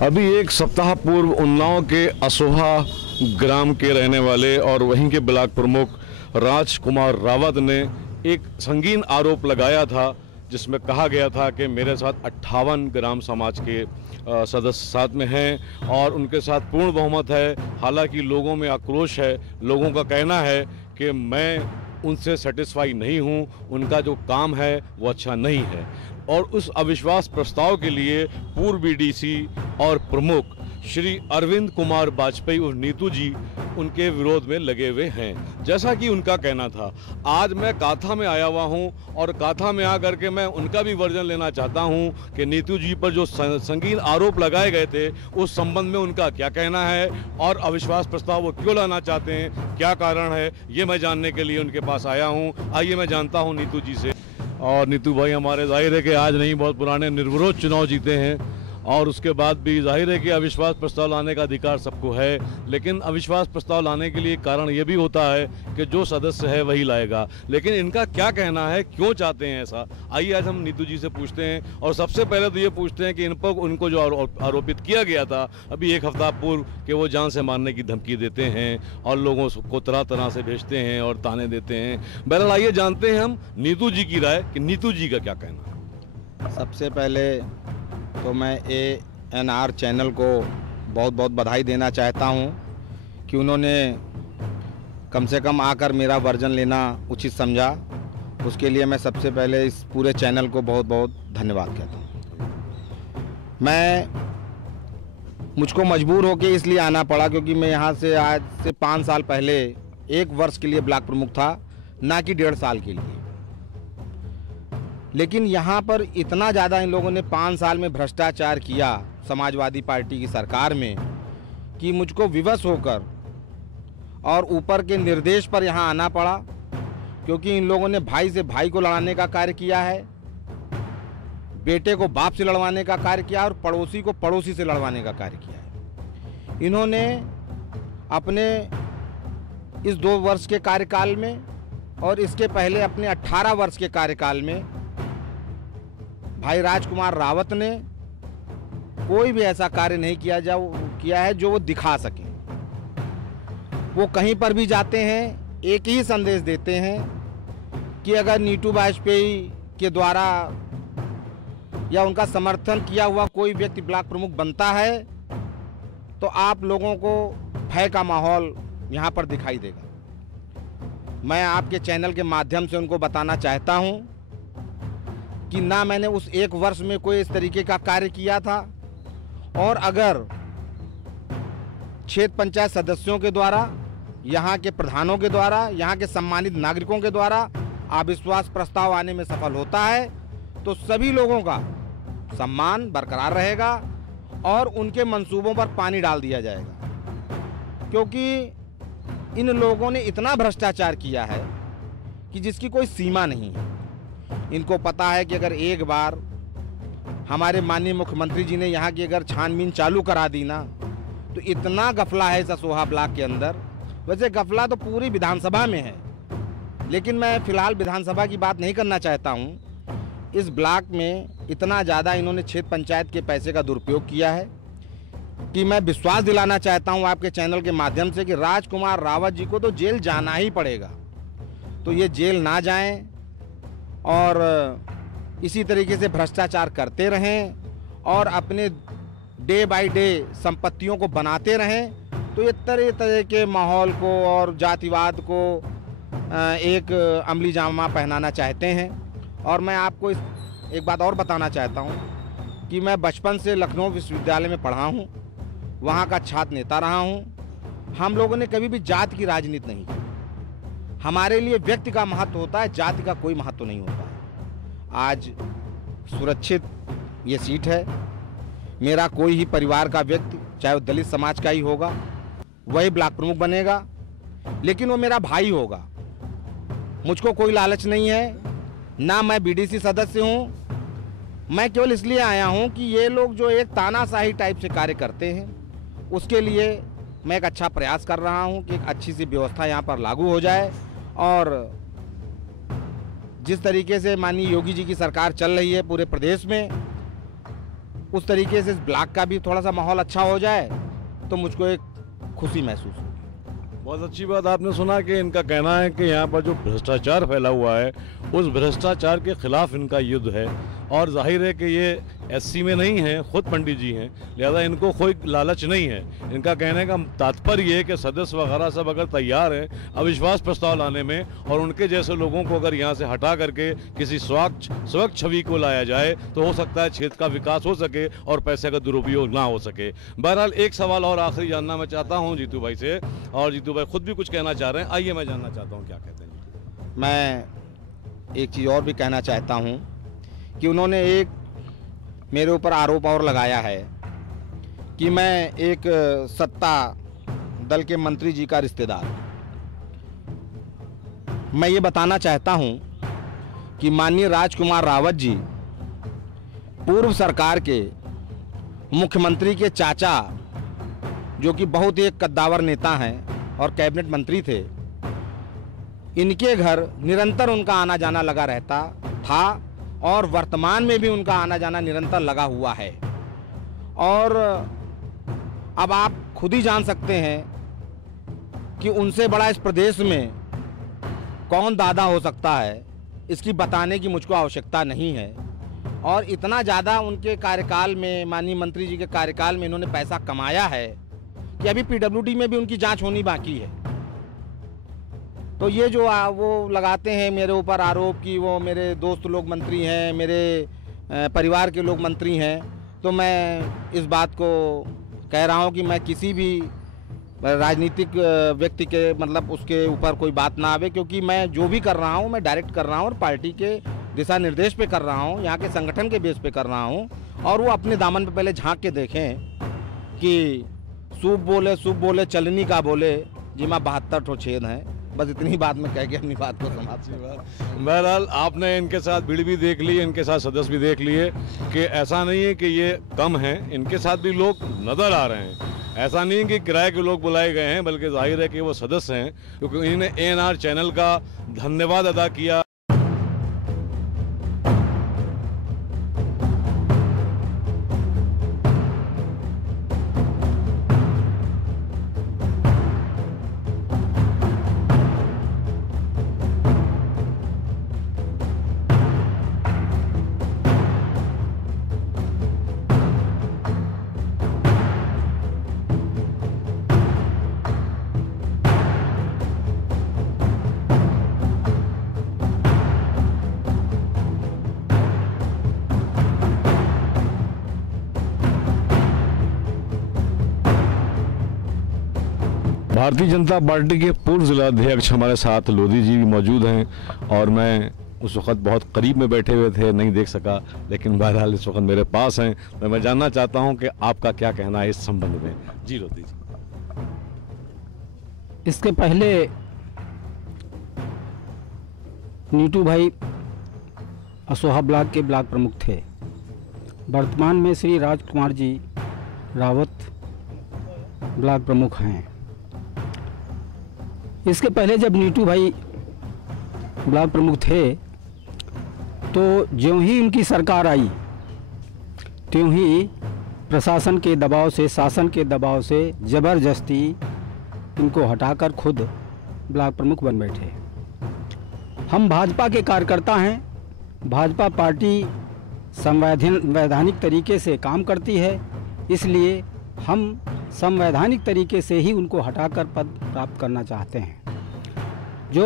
अभी एक सप्ताह पूर्व उन्नाव के असोहा ग्राम के रहने वाले और वहीं के ब्लॉक प्रमुख राजकुमार रावत ने एक संगीन आरोप लगाया था, जिसमें कहा गया था कि मेरे साथ 58 ग्राम समाज के सदस्य साथ में हैं और उनके साथ पूर्ण बहुमत है। हालांकि लोगों में आक्रोश है, लोगों का कहना है कि मैं उनसे सेटिस्फाई नहीं हूं, उनका जो काम है वो अच्छा नहीं है। और उस अविश्वास प्रस्ताव के लिए पूर्व बीडीसी और प्रमुख श्री अरविंद कुमार वाजपेयी और नीतू जी उनके विरोध में लगे हुए हैं। जैसा कि उनका कहना था, आज मैं काथा में आया हुआ हूं और काथा में आकर के मैं उनका भी वर्जन लेना चाहता हूं कि नीतू जी पर जो संगीन आरोप लगाए गए थे उस संबंध में उनका क्या कहना है और अविश्वास प्रस्ताव वो क्यों लाना चाहते हैं, क्या कारण है, ये मैं जानने के लिए उनके पास आया हूँ। आइए मैं जानता हूँ नीतू जी से। और नीतू भाई, हमारे जाहिर है कि आज नहीं, बहुत पुराने निर्विरोध चुनाव जीते हैं और उसके बाद भी जाहिर है कि अविश्वास प्रस्ताव लाने का अधिकार सबको है, लेकिन अविश्वास प्रस्ताव लाने के लिए कारण ये भी होता है कि जो सदस्य है वही लाएगा। लेकिन इनका क्या कहना है, क्यों चाहते हैं ऐसा, आइए आज हम नीतू जी से पूछते हैं। और सबसे पहले तो ये पूछते हैं कि इन पर उनको जो आरोपित किया गया था अभी एक हफ्ता पूर्व कि वो जान से मारने की धमकी देते हैं और लोगों को तरह तरह से भेजते हैं और ताने देते हैं। बहरहाल आइए जानते हैं हम नीतू जी की राय कि नीतू जी का क्या कहना है। सबसे पहले तो मैं ANR चैनल को बहुत बहुत बधाई देना चाहता हूं कि उन्होंने कम से कम आकर मेरा वर्जन लेना उचित समझा। उसके लिए मैं सबसे पहले इस पूरे चैनल को बहुत बहुत धन्यवाद कहता हूं। मुझको मजबूर होकर इसलिए आना पड़ा क्योंकि मैं यहाँ से आज से 5 साल पहले 1 वर्ष के लिए ब्लॉक प्रमुख था, ना कि 1.5 साल के लिए। लेकिन यहाँ पर इतना ज़्यादा इन लोगों ने 5 साल में भ्रष्टाचार किया समाजवादी पार्टी की सरकार में कि मुझको विवश होकर और ऊपर के निर्देश पर यहाँ आना पड़ा, क्योंकि इन लोगों ने भाई से भाई को लड़ाने का कार्य किया है, बेटे को बाप से लड़वाने का कार्य किया और पड़ोसी को पड़ोसी से लड़वाने का कार्य किया है। इन्होंने अपने इस 2 वर्ष के कार्यकाल में और इसके पहले अपने 18 वर्ष के कार्यकाल में भाई राजकुमार रावत ने कोई भी ऐसा कार्य नहीं किया है जो वो दिखा सके। वो कहीं पर भी जाते हैं एक ही संदेश देते हैं कि अगर नीतू वाजपेयी के द्वारा या उनका समर्थन किया हुआ कोई व्यक्ति ब्लॉक प्रमुख बनता है तो आप लोगों को भय का माहौल यहाँ पर दिखाई देगा। मैं आपके चैनल के माध्यम से उनको बताना चाहता हूँ कि ना मैंने उस 1 वर्ष में कोई इस तरीके का कार्य किया था, और अगर क्षेत्र पंचायत सदस्यों के द्वारा, यहाँ के प्रधानों के द्वारा, यहाँ के सम्मानित नागरिकों के द्वारा अविश्वास प्रस्ताव आने में सफल होता है तो सभी लोगों का सम्मान बरकरार रहेगा और उनके मंसूबों पर पानी डाल दिया जाएगा। क्योंकि इन लोगों ने इतना भ्रष्टाचार किया है कि जिसकी कोई सीमा नहीं है। इनको पता है कि अगर एक बार हमारे माननीय मुख्यमंत्री जी ने यहाँ की अगर छानबीन चालू करा दी ना, तो इतना गफला है इस असोहा ब्लॉक के अंदर। वैसे गफला तो पूरी विधानसभा में है, लेकिन मैं फिलहाल विधानसभा की बात नहीं करना चाहता हूँ। इस ब्लॉक में इतना ज़्यादा इन्होंने क्षेत्र पंचायत के पैसे का दुरुपयोग किया है कि मैं विश्वास दिलाना चाहता हूँ आपके चैनल के माध्यम से कि राजकुमार रावत जी को तो जेल जाना ही पड़ेगा। तो ये जेल ना जाएं और इसी तरीके से भ्रष्टाचार करते रहें और अपने डे बाय डे संपत्तियों को बनाते रहें, तो ये तरह तरह के माहौल को और जातिवाद को एक अमली जामा पहनाना चाहते हैं। और मैं आपको एक बात और बताना चाहता हूँ कि मैं बचपन से लखनऊ विश्वविद्यालय में पढ़ा हूँ, वहाँ का छात्र नेता रहा हूँ। हम लोगों ने कभी भी जाति की राजनीति नहीं की। हमारे लिए व्यक्ति का महत्व होता है, जाति का कोई महत्व नहीं होता है। आज सुरक्षित ये सीट है। मेरा कोई ही परिवार का व्यक्ति, चाहे वो दलित समाज का ही होगा, वही ब्लॉक प्रमुख बनेगा, लेकिन वो मेरा भाई होगा। मुझको कोई लालच नहीं है, ना मैं बीडीसी सदस्य हूँ। मैं केवल इसलिए आया हूँ कि ये लोग जो एक तानाशाही टाइप से कार्य करते हैं, उसके लिए मैं एक अच्छा प्रयास कर रहा हूँ कि एक अच्छी सी व्यवस्था यहाँ पर लागू हो जाए। और जिस तरीके से माननीय योगी जी की सरकार चल रही है पूरे प्रदेश में, उस तरीके से इस ब्लॉक का भी थोड़ा सा माहौल अच्छा हो जाए तो मुझको एक खुशी महसूस होगी। बहुत अच्छी बात आपने सुना कि इनका कहना है कि यहाँ पर जो भ्रष्टाचार फैला हुआ है उस भ्रष्टाचार के खिलाफ इनका युद्ध है, और जाहिर है कि ये एससी में नहीं है, खुद पंडित जी हैं, लिहाजा इनको कोई लालच नहीं है। इनका कहने का तात्पर्य ये कि सदस्य वगैरह सब अगर तैयार हैं अविश्वास प्रस्ताव लाने में, और उनके जैसे लोगों को अगर यहाँ से हटा करके किसी स्वच्छ छवि को लाया जाए तो हो सकता है क्षेत्र का विकास हो सके और पैसे का दुरुपयोग ना हो सके। बहरहाल एक सवाल और आखिरी जानना मैं चाहता हूँ जीतू भाई से, और जीतू भाई खुद भी कुछ कहना चाह रहे हैं, आइए मैं जानना चाहता हूँ क्या कहते हैं। मैं एक चीज़ और भी कहना चाहता हूँ कि उन्होंने एक मेरे ऊपर आरोप और लगाया है कि मैं एक सत्ता दल के मंत्री जी का रिश्तेदार। मैं ये बताना चाहता हूँ कि माननीय राजकुमार रावत जी पूर्व सरकार के मुख्यमंत्री के चाचा, जो कि बहुत ही एक कद्दावर नेता हैं और कैबिनेट मंत्री थे, इनके घर निरंतर उनका आना जाना लगा रहता था और वर्तमान में भी उनका आना जाना निरंतर लगा हुआ है। और अब आप खुद ही जान सकते हैं कि उनसे बड़ा इस प्रदेश में कौन दादा हो सकता है, इसकी बताने की मुझको आवश्यकता नहीं है। और इतना ज़्यादा उनके कार्यकाल में, माननीय मंत्री जी के कार्यकाल में इन्होंने पैसा कमाया है कि अभी पीडब्ल्यूडी में भी उनकी जांच होनी बाकी है। तो ये जो वो लगाते हैं मेरे ऊपर आरोप कि वो मेरे दोस्त लोग मंत्री हैं, मेरे परिवार के लोग मंत्री हैं, तो मैं इस बात को कह रहा हूँ कि मैं किसी भी राजनीतिक व्यक्ति के मतलब उसके ऊपर कोई बात ना आवे, क्योंकि मैं जो भी कर रहा हूँ मैं डायरेक्ट कर रहा हूँ और पार्टी के दिशा निर्देश पे कर रहा हूँ, यहाँ के संगठन के बेस पे कर रहा हूँ। और वो अपने दामन पे पहले झांक के देखें कि सूप बोले चलनी का बोले जी माँ 72 ठो छेद हैं। बस इतनी बात मैं कह के अपनी बात को समाप्त। बहरहाल आपने इनके साथ भीड़ भी देख ली, इनके साथ सदस्य भी देख लिए कि ऐसा नहीं है कि ये कम हैं, इनके साथ भी लोग नज़र आ रहे हैं। ऐसा नहीं है कि किराए के लोग बुलाए गए हैं, बल्कि जाहिर है कि वो सदस्य हैं, क्योंकि इन्होंने ANR चैनल का धन्यवाद अदा किया। भारतीय जनता पार्टी के पूर्व जिला अध्यक्ष हमारे साथ लोधी जी भी मौजूद हैं, और मैं उस वक्त बहुत करीब में बैठे हुए थे, नहीं देख सका, लेकिन बहरहाल इस वक्त मेरे पास हैं, तो मैं जानना चाहता हूं कि आपका क्या कहना है इस संबंध में। जी लोधी जी। इसके पहले नीटू भाई असोहा ब्लॉक के ब्लॉक प्रमुख थे, वर्तमान में श्री राजकुमार जी रावत ब्लॉक प्रमुख हैं। इसके पहले जब नीटू भाई ब्लॉक प्रमुख थे तो ज्यों ही उनकी सरकार आई त्यों ही प्रशासन के दबाव से, शासन के दबाव से ज़बरदस्ती इनको हटाकर खुद ब्लॉक प्रमुख बन बैठे। हम भाजपा के कार्यकर्ता हैं, भाजपा पार्टी संवैधानिक तरीके से काम करती है, इसलिए हम संवैधानिक तरीके से ही उनको हटाकर पद प्राप्त करना चाहते हैं। जो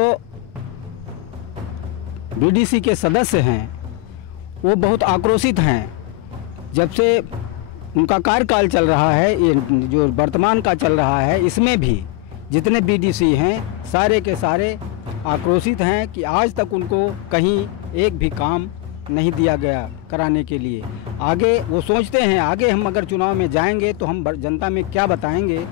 BDC के सदस्य हैं वो बहुत आक्रोशित हैं। जब से उनका कार्यकाल चल रहा है, ये जो वर्तमान का चल रहा है, इसमें भी जितने BDC हैं सारे के सारे आक्रोशित हैं कि आज तक उनको कहीं एक भी काम नहीं दिया गया कराने के लिए। आगे वो सोचते हैं आगे हम अगर चुनाव में जाएंगे तो हम जनता में क्या बताएंगे।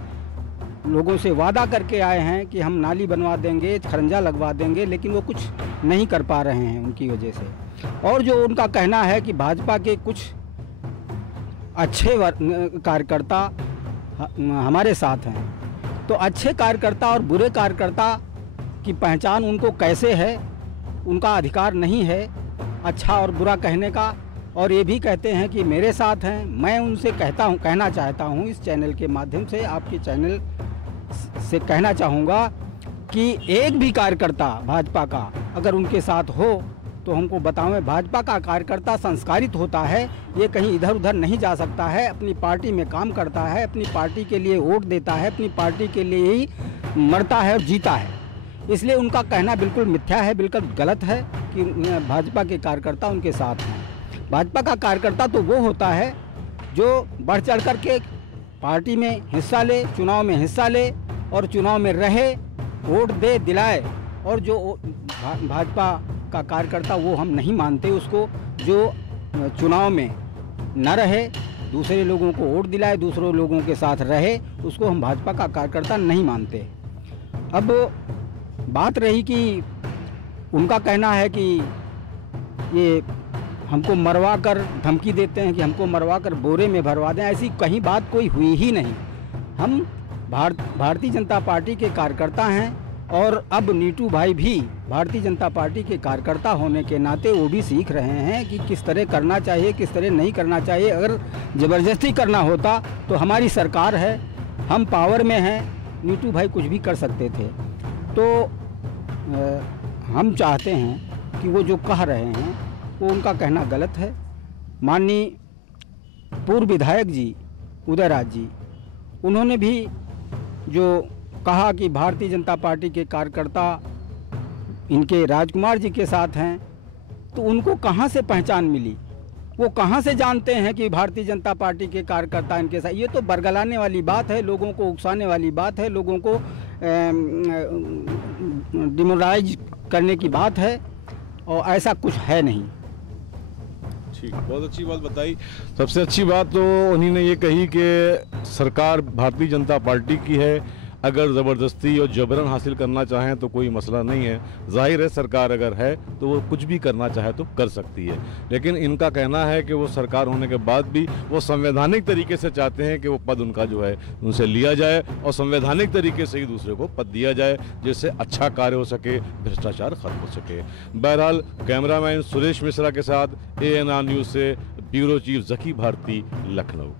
लोगों से वादा करके आए हैं कि हम नाली बनवा देंगे, खरंजा लगवा देंगे, लेकिन वो कुछ नहीं कर पा रहे हैं उनकी वजह से। और जो उनका कहना है कि भाजपा के कुछ अच्छे कार्यकर्ता हमारे साथ हैं, तो अच्छे कार्यकर्ता और बुरे कार्यकर्ता की पहचान उनको कैसे है, उनका अधिकार नहीं है अच्छा और बुरा कहने का। और ये भी कहते हैं कि मेरे साथ हैं। मैं उनसे कहना चाहता हूँ, इस चैनल के माध्यम से, आपके चैनल से कहना चाहूँगा कि एक भी कार्यकर्ता भाजपा का अगर उनके साथ हो तो हमको बतावें। भाजपा का कार्यकर्ता संस्कारित होता है, ये कहीं इधर उधर नहीं जा सकता है, अपनी पार्टी में काम करता है, अपनी पार्टी के लिए वोट देता है, अपनी पार्टी के लिए ही मरता है और जीता है। इसलिए उनका कहना बिल्कुल मिथ्या है, बिल्कुल गलत है कि भाजपा के कार्यकर्ता उनके साथ हैं। भाजपा का कार्यकर्ता तो वो होता है जो बढ़ चढ़ कर के पार्टी में हिस्सा ले, चुनाव में हिस्सा ले और चुनाव में रहे, वोट दे दिलाए। और जो भाजपा का कार्यकर्ता वो हम नहीं मानते उसको, जो चुनाव में न रहे, दूसरे लोगों को वोट दिलाए, दूसरों लोगों के साथ रहे, उसको हम भाजपा का कार्यकर्ता नहीं मानते। अब बात रही कि उनका कहना है कि ये हमको मरवा कर धमकी देते हैं कि हमको मरवा कर बोरे में भरवा दें, ऐसी कहीं बात कोई हुई ही नहीं। हम भारतीय जनता पार्टी के कार्यकर्ता हैं और अब नीटू भाई भी भारतीय जनता पार्टी के कार्यकर्ता होने के नाते वो भी सीख रहे हैं कि किस तरह करना चाहिए, किस तरह नहीं करना चाहिए। अगर ज़बरदस्ती करना होता तो हमारी सरकार है, हम पावर में हैं, नीटू भाई कुछ भी कर सकते थे। तो हम चाहते हैं कि वो जो कह रहे हैं वो उनका कहना गलत है। माननीय पूर्व विधायक जी उदयराज जी, उन्होंने भी जो कहा कि भारतीय जनता पार्टी के कार्यकर्ता इनके राजकुमार जी के साथ हैं, तो उनको कहाँ से पहचान मिली? वो कहाँ से जानते हैं कि भारतीय जनता पार्टी के कार्यकर्ता इनके साथ? ये तो बरगलाने वाली बात है, लोगों को उकसाने वाली बात है, लोगों को डिमोरलाइज करने की बात है, और ऐसा कुछ है नहीं। ठीक, बहुत अच्छी बात बताई। सबसे अच्छी बात तो उन्हीं ने ये कही कि सरकार भारतीय जनता पार्टी की है, अगर ज़बरदस्ती और जबरन हासिल करना चाहें तो कोई मसला नहीं है। जाहिर है सरकार अगर है तो वो कुछ भी करना चाहे तो कर सकती है, लेकिन इनका कहना है कि वो सरकार होने के बाद भी वो संवैधानिक तरीके से चाहते हैं कि वो पद उनका जो है उनसे लिया जाए और संवैधानिक तरीके से ही दूसरे को पद दिया जाए, जिससे अच्छा कार्य हो सके, भ्रष्टाचार खत्म हो सके। बहरहाल कैमरामैन सुरेश मिश्रा के साथ ANR न्यूज़ से ब्यूरो चीफ जकी भारती, लखनऊ।